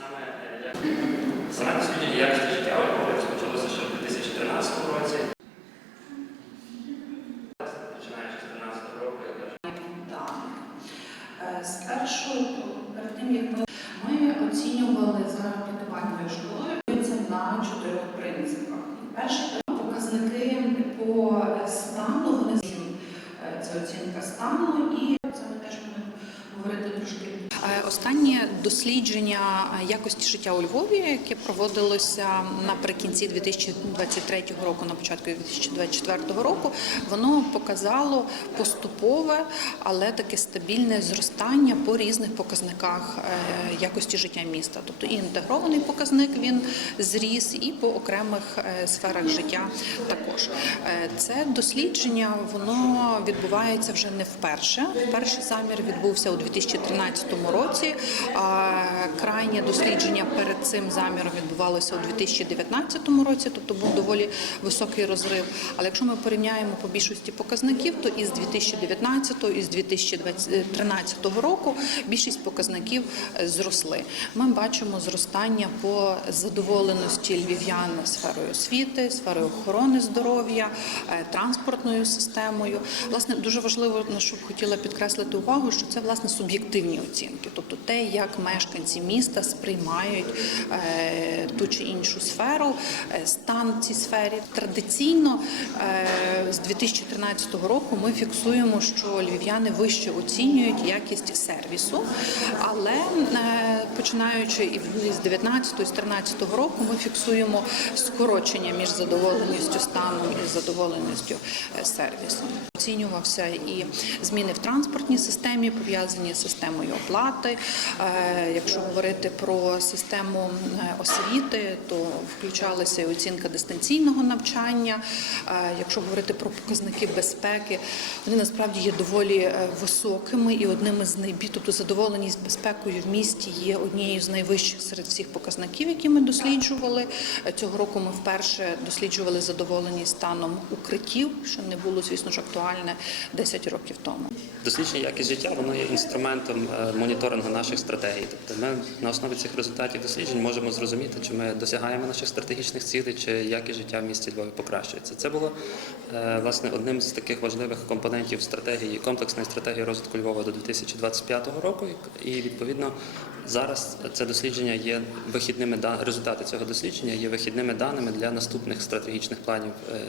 Саме е, дослідження якості життя розпочалося ще в 2013 році. Починаючи з 2013 року, я кажу, даних. Е, Спершу, перед тим як ми, оцінювали за підготувальною школою на чотирьох принципах. Перший показники по стану, е, це оцінка стану, і це ми теж будемо говорити трошки. Е, Останнє дослідження е, якості життя у Львові, яке проводилося наприкінці 2023 року, на початку 2024 року, воно показало поступове, але таке стабільне зростання по різних показниках е, якості життя міста. Тобто і інтегрований показник він зріс, і по окремих сферах життя також. Це дослідження воно відбувається вже не вперше. Перший замір відбувся у 2013 році. А крайнє дослідження перед цим заміром відбувалося у 2019 році, тобто був доволі високий розрив. Але якщо ми порівняємо по більшості показників, то із 2019 і з 2013 року більшість показників е, зросли. Ми бачимо зростання по задоволеності львів'ян сферою освіти, сферою охорони здоров'я, е, транспортною системою. Власне, дуже важливо на що б хотіла підкреслити увагу, що це власне суб'єктивні оцінки, тобто те, як мешканці міста сприймають е, ту чи іншу сферу, е, стан в цій сфері. Традиційно е, з 2013 року ми фіксуємо, що львів'яни вище оцінюють якість сервісу, але починаючи і з 19 з 13 року ми фіксуємо скорочення між задоволеністю станом і задоволеністю сервісом. Оцінювався і зміни в транспортній системі, пов'язані з системою оплати. Е, Якщо говорити про систему е, освіти, то включалася і оцінка дистанційного навчання. Е, Якщо говорити про показники безпеки, вони насправді є доволі високими і одними з найбільш, тобто задоволеність безпекою в місті є однією з найвищих серед всіх показників, які ми досліджували. Цього року ми вперше досліджували задоволеність станом укриттів, що не було, звісно ж, актуальне 10 років тому. Дослідження якість життя воно є інструментом е, моніторингу наших стратегій. Тобто ми на основі цих результатів досліджень можемо зрозуміти, чи ми досягаємо наших стратегічних цілей, чи якість життя в місті Львові покращується. Це було е, власне одним з таких важливих компонентів стратегії комплексної стратегії розвитку Львова до 2025 року. І відповідно зараз це дослідження є вихідними результати цього дослідження є вихідними даними для наступних стратегічних планів е,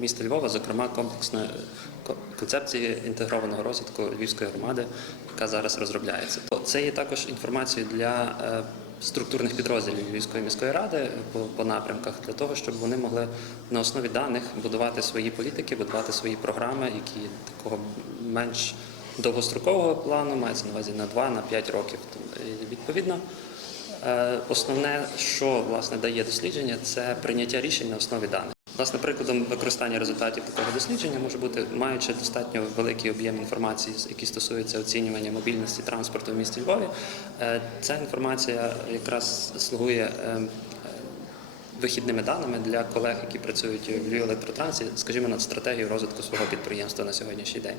міста Львова, зокрема комплексної ко- концепції інтегрованого розвитку Львівської громади, яка зараз розробляється. Це є також інформацією для е, структурних підрозділів Львівської міської ради по, напрямках для того, щоб вони могли на основі даних будувати свої політики, будувати свої програми, які такого менш довгострокового плану мається на увазі на 2 на 5 років. І, Відповідно. Е, Основне, що власне дає дослідження, це прийняття рішень на основі даних. Власне, прикладом використання результатів такого дослідження може бути, маючи достатньо великий об'єм інформації, який стосується оцінювання мобільності транспорту в місті Львові. е, Ця інформація якраз слугує е, вихідними даними для колег, які працюють в Львів електротрансі, скажімо, над стратегією розвитку свого підприємства на сьогоднішній день.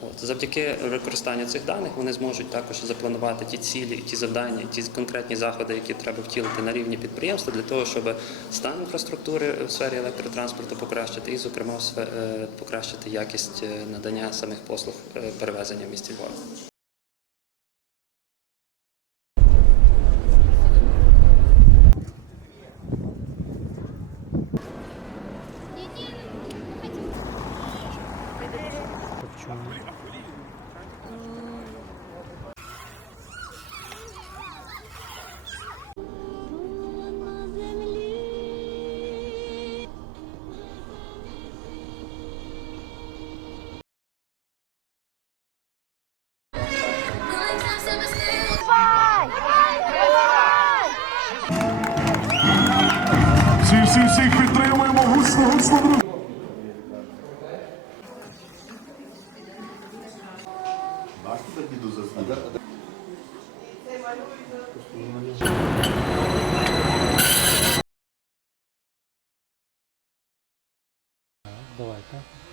От завдяки використанню цих даних вони зможуть також запланувати ті цілі, ті завдання, ті конкретні заходи, які треба втілити на рівні підприємства, для того, щоб стан інфраструктури в сфері електротранспорту покращити, і, зокрема, е, покращити якість е, надання самих послуг е, перевезення в місті Львова. Давайте.